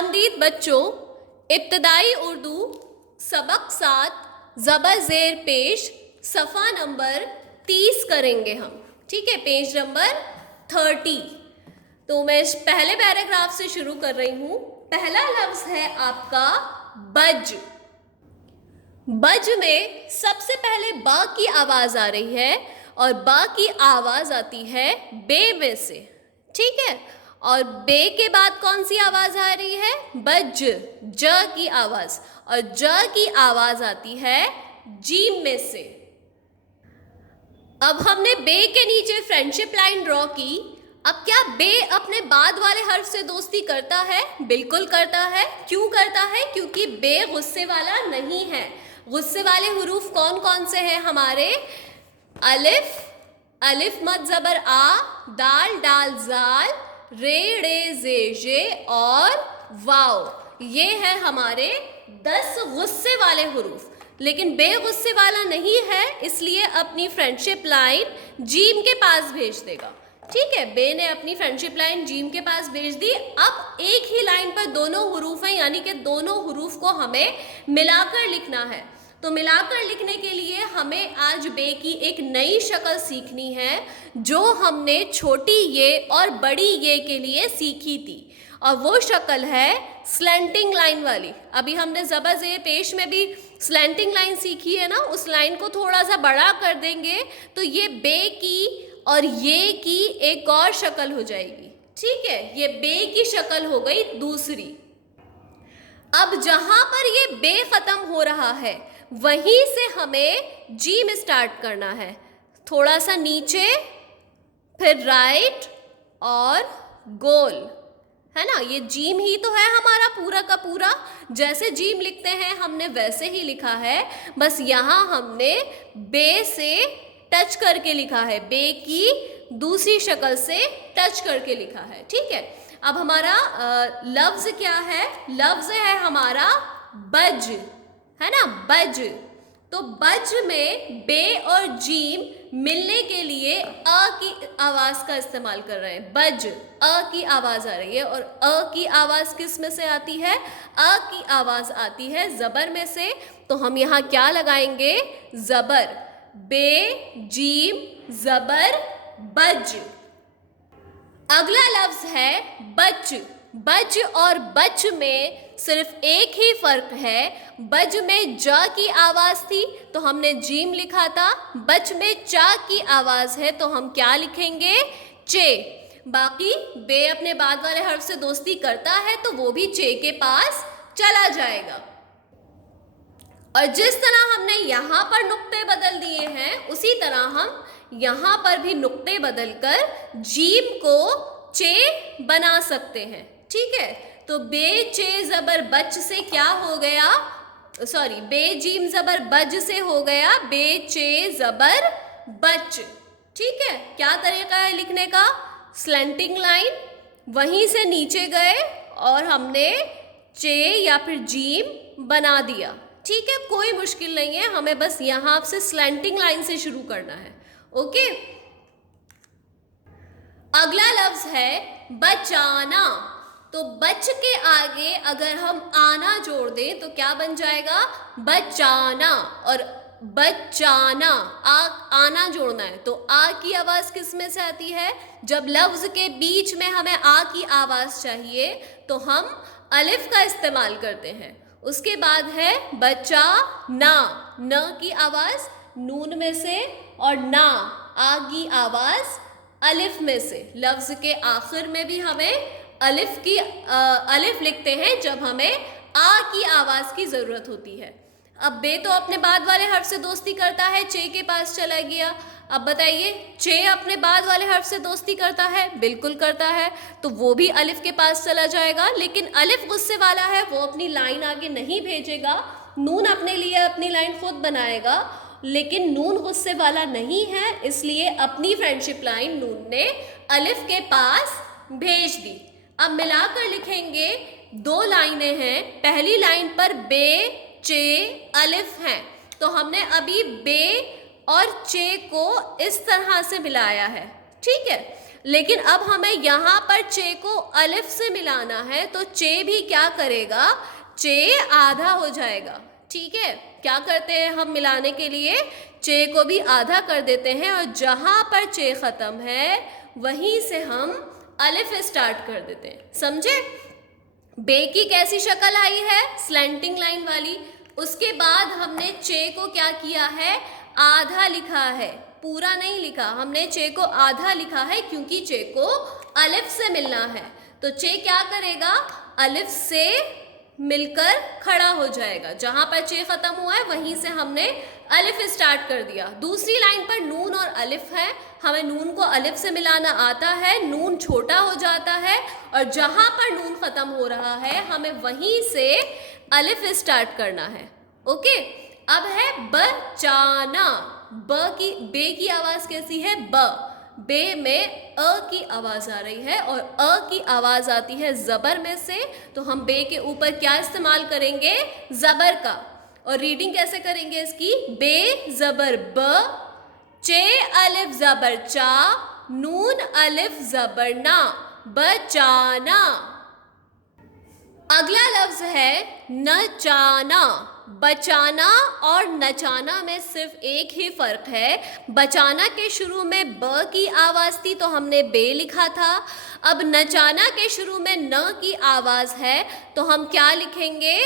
खुशामदीद बच्चों, इब्तदाई उर्दू सबक 7 ज़बर ज़ेर पेश सफ़ा नंबर 30 करेंगे हम। ठीक है, पेज नंबर 30। तो मैं पहले पैराग्राफ से शुरू कर रही हूँ। पहला लफ्ज़ है आपका बज। बज में सबसे पहले बा की आवाज़ आ रही है और बा की आवाज़ आती है बे में से। ठीक है, और बे के बाद कौन सी आवाज़ आ रही है? बज, ज की आवाज़, और ज की आवाज़ आती है जीम में से। अब हमने बे के नीचे फ्रेंडशिप लाइन ड्रॉ की। अब क्या बे अपने बाद वाले हर्फ से दोस्ती करता है? बिल्कुल करता है। क्यों करता है? क्योंकि बे गुस्से वाला नहीं है। गुस्से वाले हुरूफ कौन कौन से हैं हमारे? अलिफ, अलिफ मद ज़बर आ, दाल डाल जाल, रे रे जे जे और वाव। ये है हमारे 10 गुस्से वाले हुरूफ। लेकिन बे गुस्से वाला नहीं है, इसलिए अपनी फ्रेंडशिप लाइन जीम के पास भेज देगा। ठीक है, बे ने अपनी फ्रेंडशिप लाइन जीम के पास भेज दी। अब एक ही लाइन पर दोनों हुरूफ हैं, यानी कि दोनों हुरूफ को हमें मिलाकर लिखना है। तो मिलाकर लिखने के लिए हमें आज बे की एक नई शक्ल सीखनी है, जो हमने छोटी ये और बड़ी ये के लिए सीखी थी, और वो शक्ल है स्लैंटिंग लाइन वाली। अभी हमने ज़बर ज़ेर पेश में भी स्लैंटिंग लाइन सीखी है ना, उस लाइन को थोड़ा सा बड़ा कर देंगे तो ये बे की और ये की एक और शक्ल हो जाएगी। ठीक है, ये बे की शक्ल हो गई दूसरी। अब जहां पर ये बे खत्म हो रहा है वहीं से हमें जीम स्टार्ट करना है। थोड़ा सा नीचे, फिर राइट और गोल, है ना। ये जीम ही तो है हमारा पूरा का पूरा। जैसे जीम लिखते हैं हमने वैसे ही लिखा है, बस यहाँ हमने बे से टच करके लिखा है, बे की दूसरी शक्ल से टच करके लिखा है। ठीक है, अब हमारा लफ्ज़ क्या है? लफ्ज़ है हमारा बज, है ना, बज। तो बज में बे और जीम मिलने के लिए अ की आवाज़ का इस्तेमाल कर रहे हैं। बज, अ की आवाज़ आ रही है, और अ की आवाज़ किस में से आती है? अ की आवाज़ आती है ज़बर में से। तो हम यहाँ क्या लगाएंगे? ज़बर, बे जीम ज़बर बज। अगला लफ्ज़ है बच। बज और बच में सिर्फ एक ही फ़र्क है। बज में ज की आवाज़ थी तो हमने जीम लिखा था, बच में चा की आवाज़ है तो हम क्या लिखेंगे? चे। बाकी बे अपने बाद वाले हर्फ से दोस्ती करता है तो वो भी चे के पास चला जाएगा। और जिस तरह हमने यहाँ पर नुक्ते बदल दिए हैं, उसी तरह हम यहाँ पर भी नुक्ते बदलकर जीम को चे बना सकते हैं। ठीक है, तो बे चे ज़बर बच से क्या हो गया? सॉरी, बे जीम ज़बर बज से हो गया बे चे ज़बर बच। ठीक है, क्या तरीका है लिखने का? स्लैंटिंग लाइन, वहीं से नीचे गए और हमने चे या फिर जीम बना दिया। ठीक है, कोई मुश्किल नहीं है, हमें बस यहाँ से स्लैंटिंग लाइन से शुरू करना है। ओके, अगला लफ्ज़ है बचाना। तो बच के आगे अगर हम आना जोड़ दें तो क्या बन जाएगा? बचाना। और बचाना, आना जोड़ना है तो आ की आवाज़ किस में से आती है? जब लफ्ज़ के बीच में हमें आ की आवाज़ चाहिए तो हम अलिफ का इस्तेमाल करते हैं। उसके बाद है बचा ना, न की आवाज़ नून में से, और ना, आ की आवाज़ अलिफ में से। लफ्ज़ के आखिर में भी हमें अलिफ लिखते हैं जब हमें आ की आवाज़ की ज़रूरत होती है। अब बे तो अपने बाद वाले हर्फ से दोस्ती करता है, चे के पास चला गया। अब बताइए, चे अपने बाद वाले हर्फ से दोस्ती करता है? बिल्कुल करता है, तो वो भी अलिफ के पास चला जाएगा। लेकिन अलिफ गुस्से वाला है, वो अपनी लाइन आगे नहीं भेजेगा। नून अपने लिए अपनी लाइन खुद बनाएगा, लेकिन नून गुस्से वाला नहीं है, इसलिए अपनी फ्रेंडशिप लाइन नून ने अलिफ के पास भेज दी। अब मिलाकर लिखेंगे, 2 लाइनें हैं। पहली लाइन पर बे चे अलिफ हैं, तो हमने अभी बे और चे को इस तरह से मिलाया है। ठीक है, लेकिन अब हमें यहाँ पर चे को अलिफ से मिलाना है, तो चे भी क्या करेगा, चे आधा हो जाएगा। ठीक है, क्या करते हैं हम मिलाने के लिए, चे को भी आधा कर देते हैं और जहाँ पर चे ख़त्म है वहीं से हम अलिफ स्टार्ट कर देते हैं। समझे? बे की कैसी शक्ल आई है, स्लैंटिंग लाइन वाली। उसके बाद हमने चे को क्या किया है, आधा लिखा है, पूरा नहीं लिखा, हमने चे को आधा लिखा है क्योंकि चे को अलिफ से मिलना है। तो चे क्या करेगा, अलिफ से मिलकर खड़ा हो जाएगा। जहां पर चे खत्म हुआ है वहीं से हमने अलिफ स्टार्ट कर दिया। दूसरी लाइन पर नून और अलिफ है, हमें नून को अलिफ से मिलाना आता है, नून छोटा हो जाता है और जहां पर नून खत्म हो रहा है हमें वहीं से अलिफ स्टार्ट करना है। ओके, अब है बचाना। बे की आवाज कैसी है, बे में अ की आवाज आ रही है और अ की आवाज आती है जबर में से, तो हम बे के ऊपर क्या इस्तेमाल करेंगे, जबर का। और रीडिंग कैसे करेंगे इसकी, बे जबर ब, चे अलिफ जबर चा, नून अलिफ जबर ना, बचाना। अगला लफ्ज है नचाना। बचाना और नचाना में सिर्फ एक ही फर्क है, बचाना के शुरू में ब की आवाज़ थी तो हमने बे लिखा था, अब नचाना के शुरू में न की आवाज़ है तो हम क्या लिखेंगे,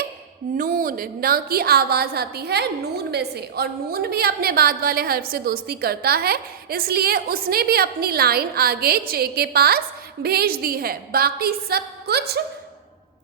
नून। न की आवाज़ आती है नून में से और नून भी अपने बाद वाले हर्फ से दोस्ती करता है, इसलिए उसने भी अपनी लाइन आगे चे के पास भेज दी है। बाकी सब कुछ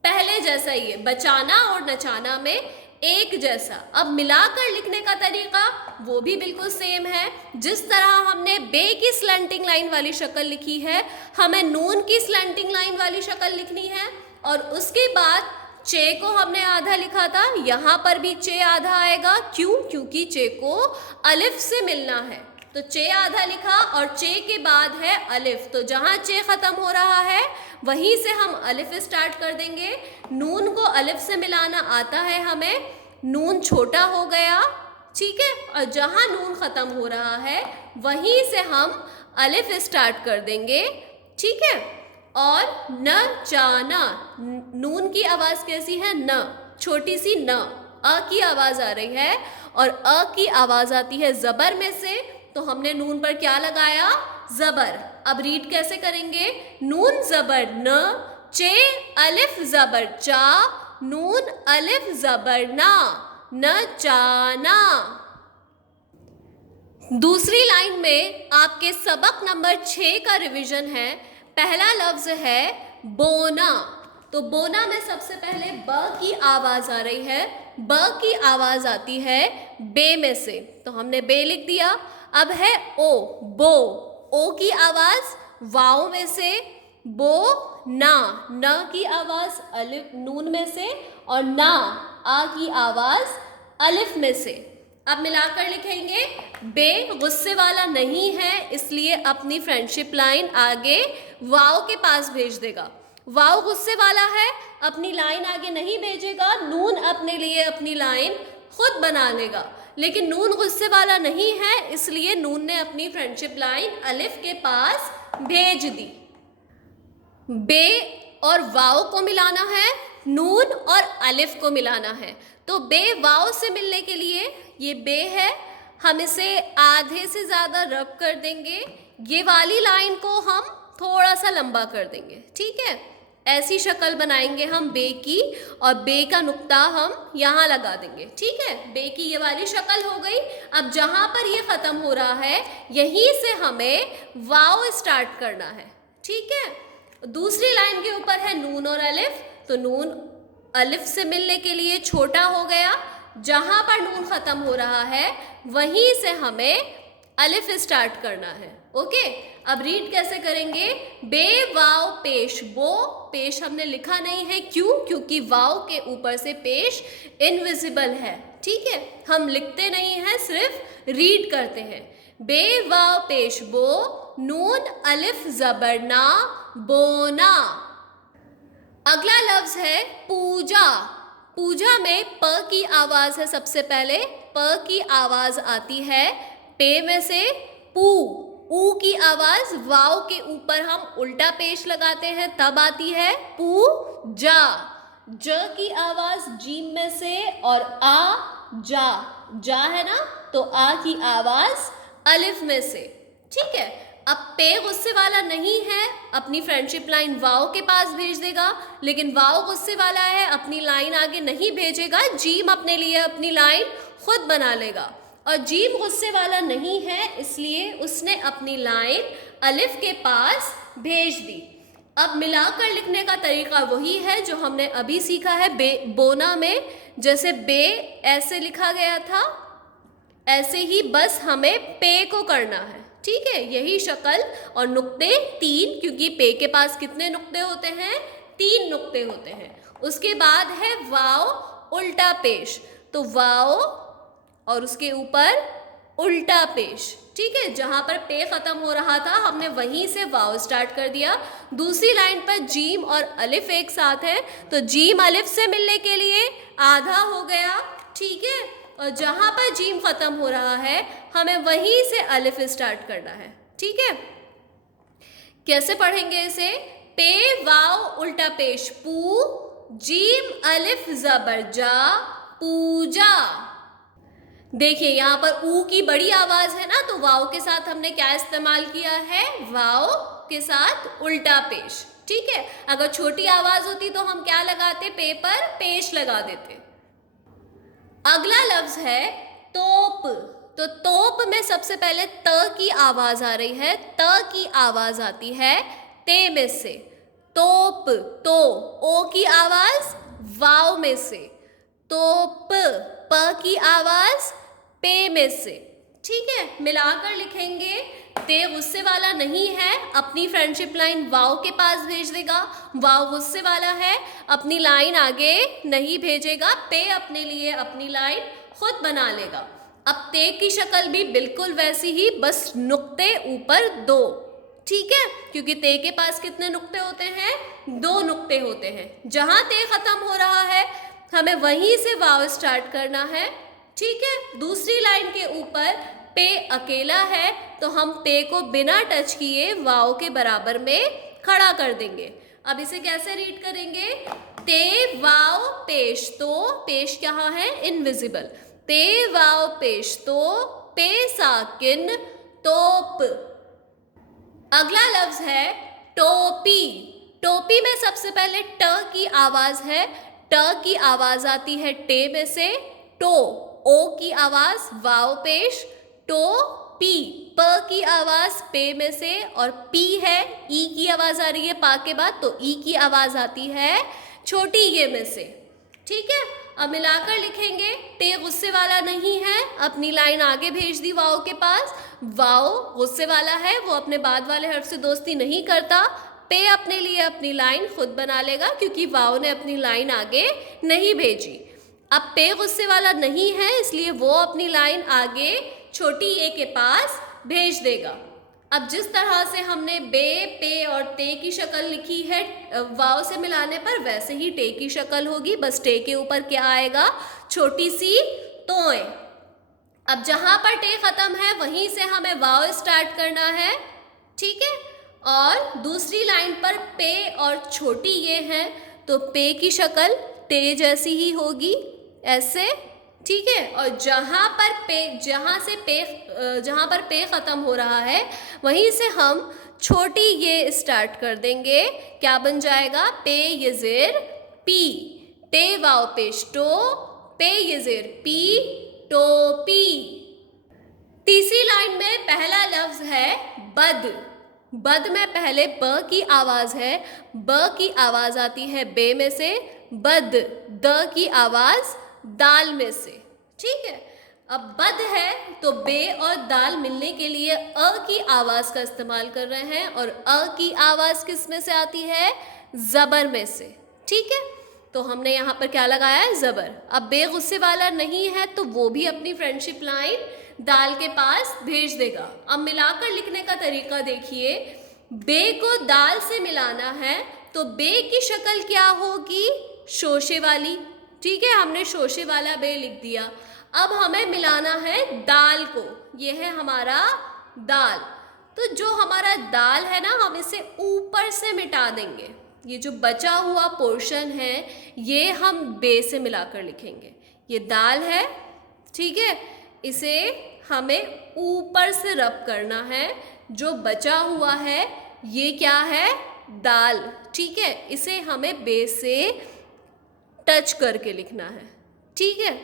पहले जैसा ही है, बचाना और नचाना में एक जैसा। अब मिलाकर लिखने का तरीका वो भी बिल्कुल सेम है। जिस तरह हमने बे की स्लैंटिंग लाइन वाली शक्ल लिखी है, हमें नून की स्लैंटिंग लाइन वाली शक्ल लिखनी है और उसके बाद चे को हमने आधा लिखा था, यहाँ पर भी चे आधा आएगा। क्यों? क्योंकि चे को अलिफ से मिलना है, तो चे आधा लिखा और चे के बाद है अलिफ, तो जहाँ चे ख़त्म हो रहा है वहीं से हम अलिफ स्टार्ट कर देंगे। नून को अलिफ से मिलाना आता है हमें, नून छोटा हो गया, ठीक है, और जहाँ नून ख़त्म हो रहा है वहीं से हम अलिफ स्टार्ट कर देंगे, ठीक है। और न चाना, नून की आवाज़ कैसी है, न, छोटी सी न, अ की आवाज़ आ रही है और अ की आवाज़ आती है ज़बर में से, तो हमने नून पर क्या लगाया, ज़बर। अब रीड कैसे करेंगे, नून ज़बर न, चे अलिफ ज़बर चा, नून अलिफ ज़बर ना, न चाना। दूसरी लाइन में आपके सबक नंबर 6 का रिवीजन है। पहला लफ्ज है बोना। तो बोना में सबसे पहले ब की आवाज़ आ रही है, ब की आवाज़ आती है बे में से, तो हमने बे लिख दिया। अब है ओ, बो, ओ की आवाज़ वाव में से, बो ना, न की आवाज़ अलिफ नून में से और ना, आ की आवाज़ अलिफ में से। अब मिलाकर लिखेंगे, बे गुस्से वाला नहीं है इसलिए अपनी फ्रेंडशिप लाइन आगे वाव के पास भेज देगा। वाव गुस्से वाला है, अपनी लाइन आगे नहीं भेजेगा, नून अपने लिए अपनी लाइन खुद बना लेगा। लेकिन नून गुस्से वाला नहीं है इसलिए नून ने अपनी फ्रेंडशिप लाइन अलिफ के पास भेज दी। बे और वाव को मिलाना है, नून और अलिफ को मिलाना है, तो बे वाव से मिलने के लिए ये बे है, हम इसे आधे से ज़्यादा रब कर देंगे, ये वाली लाइन को हम थोड़ा सा लंबा कर देंगे, ठीक है। ऐसी शक्ल बनाएंगे हम बे की और बे का नुक्ता हम यहाँ लगा देंगे, ठीक है। बे की ये वाली शक्ल हो गई। अब जहाँ पर ये ख़त्म हो रहा है यहीं से हमें वाव स्टार्ट करना है, ठीक है। दूसरी लाइन के ऊपर है नून और अलिफ, तो नून अलिफ से मिलने के लिए छोटा हो गया, जहाँ पर नून ख़त्म हो रहा है वहीं से हमें अलिफ स्टार्ट करना है, ओके। अब रीड कैसे करेंगे, बे वाव पेश बो, पेश हमने लिखा नहीं है, क्यों? क्योंकि वाव के ऊपर से पेश इनविजिबल है, ठीक है, हम लिखते नहीं हैं, सिर्फ रीड करते हैं। बे वाव पेश बो, नून अलिफ ज़बर ना, बोना। अगला लफ्ज है पूजा। पूजा में प की आवाज़ है, सबसे पहले प की आवाज़ आती है पे में से, पू, ऊ की आवाज वाव के ऊपर हम उल्टा पेश लगाते हैं तब आती है पूजा। ज की आवाज जीम में से और जा है ना, तो आ की आवाज अलिफ में से। ठीक है, अब पे गुस्से वाला नहीं है, अपनी फ्रेंडशिप लाइन वाव के पास भेज देगा, लेकिन वाव गुस्से वाला है, अपनी लाइन आगे नहीं भेजेगा, जीम अपने लिए अपनी लाइन खुद बना लेगा। और जीम गुस्से वाला नहीं है, इसलिए उसने अपनी लाइन अलिफ के पास भेज दी। अब मिलाकर लिखने का तरीका वही है जो हमने अभी सीखा है बोना में। जैसे बे ऐसे लिखा गया था, ऐसे ही बस हमें पे को करना है। ठीक है, यही शक्ल और नुक्ते 3, क्योंकि पे के पास कितने नुक्ते होते हैं? 3 नुक्ते होते हैं। उसके बाद है वाव उल्टा पेश, तो वाव और उसके ऊपर उल्टा पेश। ठीक है, जहां पर पे खत्म हो रहा था हमने वहीं से वाव स्टार्ट कर दिया। दूसरी लाइन पर जीम और अलिफ एक साथ है, तो जीम अलिफ से मिलने के लिए आधा हो गया। ठीक है, और जहां पर जीम खत्म हो रहा है हमें वहीं से अलिफ स्टार्ट करना है। ठीक है, कैसे पढ़ेंगे इसे? पे वाव उल्टा पेश पू, जीम अलिफ जबर जा, पूजा। देखिए यहाँ पर ऊ की बड़ी आवाज है ना, तो वाव के साथ हमने क्या इस्तेमाल किया है? वाव के साथ उल्टा पेश। ठीक है, अगर छोटी आवाज होती तो हम क्या लगाते? पे पर पेश लगा देते। अगला लफ्ज है तोप। तो तोप में सबसे पहले त की आवाज आ रही है, त की आवाज आती है ते में से। तोप, तो ओ की आवाज वाव में से। तोप, प की आवाज पे में से। ठीक है, मिलाकर लिखेंगे। ते गुस्से वाला नहीं है, अपनी फ्रेंडशिप लाइन वाव के पास भेज देगा। वाव गुस्से वाला है, अपनी लाइन आगे नहीं भेजेगा, पे अपने लिए अपनी लाइन खुद बना लेगा। अब ते की शक्ल भी बिल्कुल वैसी ही, बस नुक्ते ऊपर 2। ठीक है, क्योंकि ते के पास कितने नुक्ते होते हैं? 2 नुक्ते होते हैं। जहां ते खत्म हो रहा है हमें वहीं से वाव स्टार्ट करना है। ठीक है, दूसरी लाइन के ऊपर पे अकेला है, तो हम पे को बिना टच किए वाव के बराबर में खड़ा कर देंगे। अब इसे कैसे रीड करेंगे? ते वाव पेश तो, पेश क्या है? इनविजिबल। ते वाव पेश तो, पे साकिन तोप। अगला लफ्ज है टोपी। टोपी में सबसे पहले ट की आवाज है, ट की आवाज आती है टे में से। टो, ओ की आवाज वाव पेश, टो पी। प की आवाज पे में से, और पी है ई की आवाज आ रही है पा के बाद, तो ई की आवाज आती है छोटी ये में से। ठीक है, अब मिलाकर लिखेंगे। टे गुस्से वाला नहीं है, अपनी लाइन आगे भेज दी वाव के पास। वाव गुस्से वाला है, वो अपने बाद वाले हर्फ से दोस्ती नहीं करता। पे अपने लिए अपनी लाइन खुद बना लेगा, क्योंकि वाव ने अपनी लाइन आगे नहीं भेजी। अब पे गुस्से वाला नहीं है, इसलिए वो अपनी लाइन आगे छोटी ए के पास भेज देगा। अब जिस तरह से हमने बे, पे और ते की शक्ल लिखी है वाव से मिलाने पर, वैसे ही टे की शक्ल होगी। बस टे के ऊपर क्या आएगा? छोटी सी तोय। अब जहां पर टे खत्म है वहीं से हमें वाव स्टार्ट करना है। ठीक है, और दूसरी लाइन पर पे और छोटी ये है, तो पे की शक्ल टे जैसी ही होगी, ऐसे। ठीक है, और जहां पर पे खत्म हो रहा है वहीं से हम छोटी ये स्टार्ट कर देंगे। क्या बन जाएगा? पे ये जेर पी। टे वाव पेश टो, पे ये जेर पी, टोपी। तीसरी लाइन में पहला लफ्ज है बद। बद में पहले ब की आवाज है, ब की आवाज आती है बे में से। बद, द की आवाज दाल में से। ठीक है, अब बद है तो बे और दाल मिलने के लिए अ की आवाज का इस्तेमाल कर रहे हैं, और अ की आवाज किस में से आती है? जबर में से। ठीक है, तो हमने यहाँ पर क्या लगाया है? जबर। अब बे गुस्से वाला नहीं है, तो वो भी अपनी फ्रेंडशिप लाइन दाल के पास भेज देगा। अब मिलाकर लिखने का तरीका देखिए। बे को दाल से मिलाना है, तो बे की शक्ल क्या होगी? शोशे वाली। ठीक है, हमने शोशे वाला बे लिख दिया। अब हमें मिलाना है दाल को, यह है हमारा दाल। तो जो हमारा दाल है ना, हम इसे ऊपर से मिटा देंगे। ये जो बचा हुआ पोर्शन है ये हम बे से मिलाकर लिखेंगे। ये दाल है, ठीक है, इसे हमें ऊपर से रब करना है। जो बचा हुआ है ये क्या है, दाल, ठीक है, इसे हमें बे से टच करके लिखना है, ठीक है,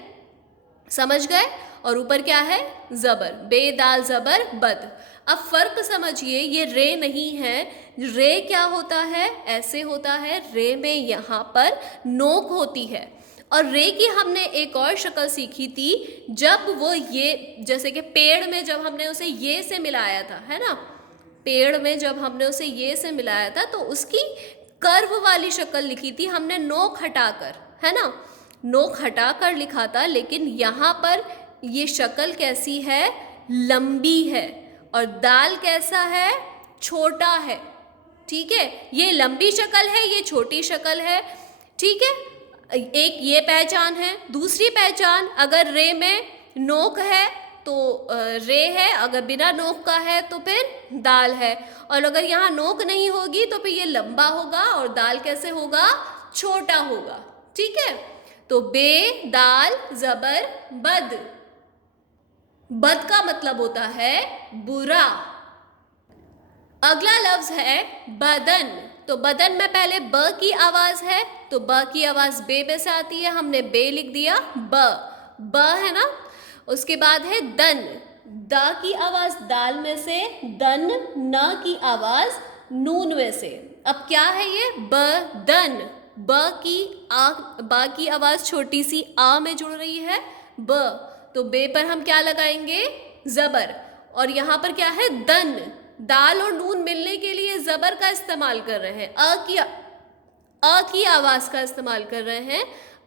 समझ गए। और ऊपर क्या है, जबर, बे दाल जबर बद। अब फर्क समझिए, ये रे नहीं है। रे क्या होता है, ऐसे होता है, रे में यहाँ पर नोक होती है। और रे की हमने एक और शक्ल सीखी थी, जब वो ये, जैसे कि पेड़ में जब हमने उसे ये से मिलाया था, है ना, पेड़ में जब हमने उसे ये से मिलाया था तो उसकी कर्व वाली शक्ल लिखी थी हमने, नोक हटाकर, है ना, नोक हटाकर लिखा था। लेकिन यहाँ पर ये शक्ल कैसी है, लंबी है, और दाल कैसा है, छोटा है, ठीक है। ये लंबी शक्ल है, ये छोटी शक्ल है, ठीक है। एक ये पहचान है। दूसरी पहचान, अगर रे में नोक है तो रे है, अगर बिना नोक का है तो फिर दाल है, और अगर यहाँ नोक नहीं होगी तो फिर ये लंबा होगा और दाल कैसे होगा, छोटा होगा, ठीक है। तो बे दाल जबर बद। बद का मतलब होता है बुरा। अगला लफ्ज है बदन। तो बदन में पहले ब की आवाज है, तो ब की आवाज बे में से आती है, हमने बे लिख दिया, ब है ना। उसके बाद है दन। द की आवाज दाल में से, दन, न की आवाज नून में से। अब क्या है ये, बदन, बा की आवाज छोटी सी आ में जुड़ रही है, ब, तो बे पर हम क्या लगाएंगे, जबर। और यहाँ पर क्या है, दन, दाल और नून मिलने के लिए जबर का इस्तेमाल कर रहे हैं, अ की आवाज का इस्तेमाल कर रहे हैं।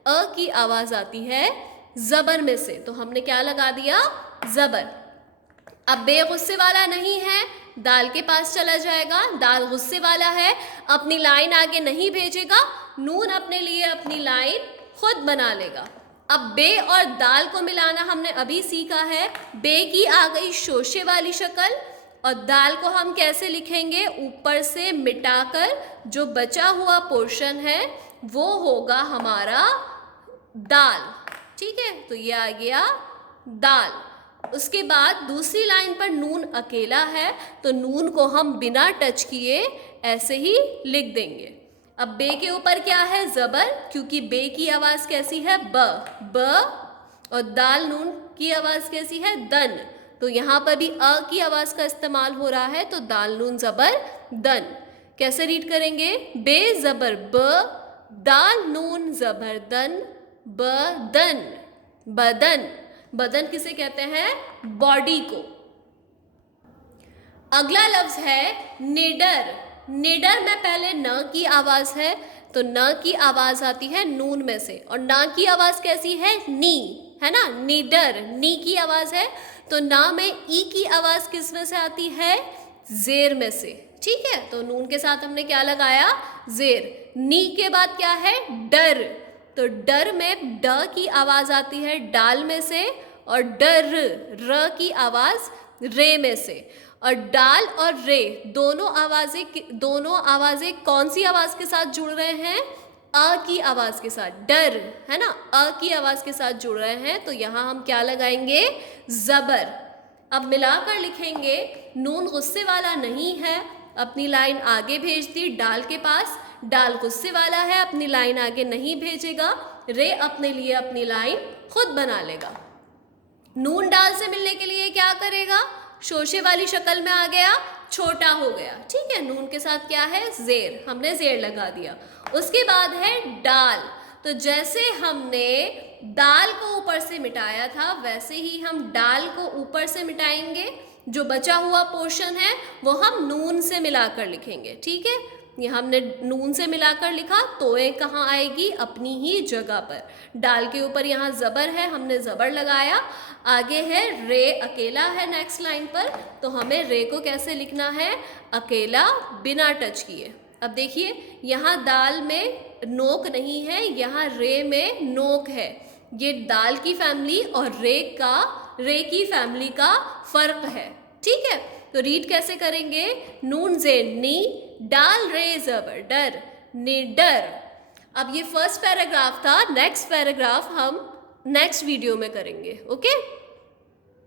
अ की आवाज आती है जबर में से, तो हमने क्या लगा दिया, जबर। अब बे गुस्से वाला नहीं है, दाल के पास चला जाएगा, दाल गुस्से वाला है, अपनी लाइन आगे नहीं भेजेगा, नून अपने लिए अपनी लाइन खुद बना लेगा। अब बे और दाल को मिलाना हमने अभी सीखा है। बे की आ गई शोशे वाली शक्ल, और दाल को हम कैसे लिखेंगे, ऊपर से मिटाकर। जो बचा हुआ पोर्शन है वो होगा हमारा दाल, ठीक है, तो ये आ गया दाल। उसके बाद दूसरी लाइन पर नून अकेला है, तो नून को हम बिना टच किए ऐसे ही लिख देंगे। अब बे के ऊपर क्या है, जबर, क्योंकि बे की आवाज कैसी है, ब, और दाल नून की आवाज कैसी है, दन, तो यहाँ पर भी अ की आवाज का इस्तेमाल हो रहा है, तो दाल नून जबर दन। कैसे रीड करेंगे, बे जबर ब, दाल नून जबर दन, बदन, बदन। बदन किसे कहते हैं, बॉडी को। अगला लफ्ज है निडर। निडर में पहले न की आवाज है, तो न की आवाज आती है नून में से, और न की आवाज कैसी है, नी, है ना, निडर, नी की आवाज है, तो ना में ई की आवाज किस में से आती है, जेर में से, ठीक है। तो नून के साथ हमने क्या लगाया, जेर। नी के बाद क्या है, डर, तो डर में ड की आवाज आती है डाल में से, और डर, र की आवाज रे में से। और डाल और रे दोनों आवाजें कौन सी आवाज के साथ जुड़ रहे हैं, अ की आवाज के साथ, डर, है ना, अ की आवाज के साथ जुड़ रहे हैं, तो यहाँ हम क्या लगाएंगे, जबर। अब मिलाकर लिखेंगे, नून गुस्से वाला नहीं है, अपनी लाइन आगे भेज दी डाल के पास, डाल गुस्से वाला है, अपनी लाइन आगे नहीं भेजेगा, रे अपने लिए अपनी लाइन खुद बना लेगा। नून डाल से मिलने के लिए क्या करेगा, शोशे वाली शक्ल में आ गया, छोटा हो गया, ठीक है। नून के साथ क्या है, जेर, हमने जेर लगा दिया। उसके बाद है डाल, तो जैसे हमने दाल को ऊपर से मिटाया था वैसे ही हम डाल को ऊपर से मिटाएंगे। जो बचा हुआ पोर्शन है वो हम नून से मिलाकर लिखेंगे, ठीक है। ये हमने नून से मिलाकर लिखा, तोए कहाँ आएगी, अपनी ही जगह पर। डाल के ऊपर यहाँ जबर है, हमने जबर लगाया। आगे है रे, अकेला है नेक्स्ट लाइन पर, तो हमें रे को कैसे लिखना है, अकेला, बिना टच किए। अब देखिए यहाँ दाल में नोक नहीं है, यहाँ रे में नोक है। ये दाल की फैमिली और रे की फैमिली का फर्क है, ठीक है। तो रीड कैसे करेंगे? नून जेन नी, डाल रे जबर डर, निडर। अब ये फर्स्ट पैराग्राफ था, नेक्स्ट पैराग्राफ हम नेक्स्ट वीडियो में करेंगे। ओके।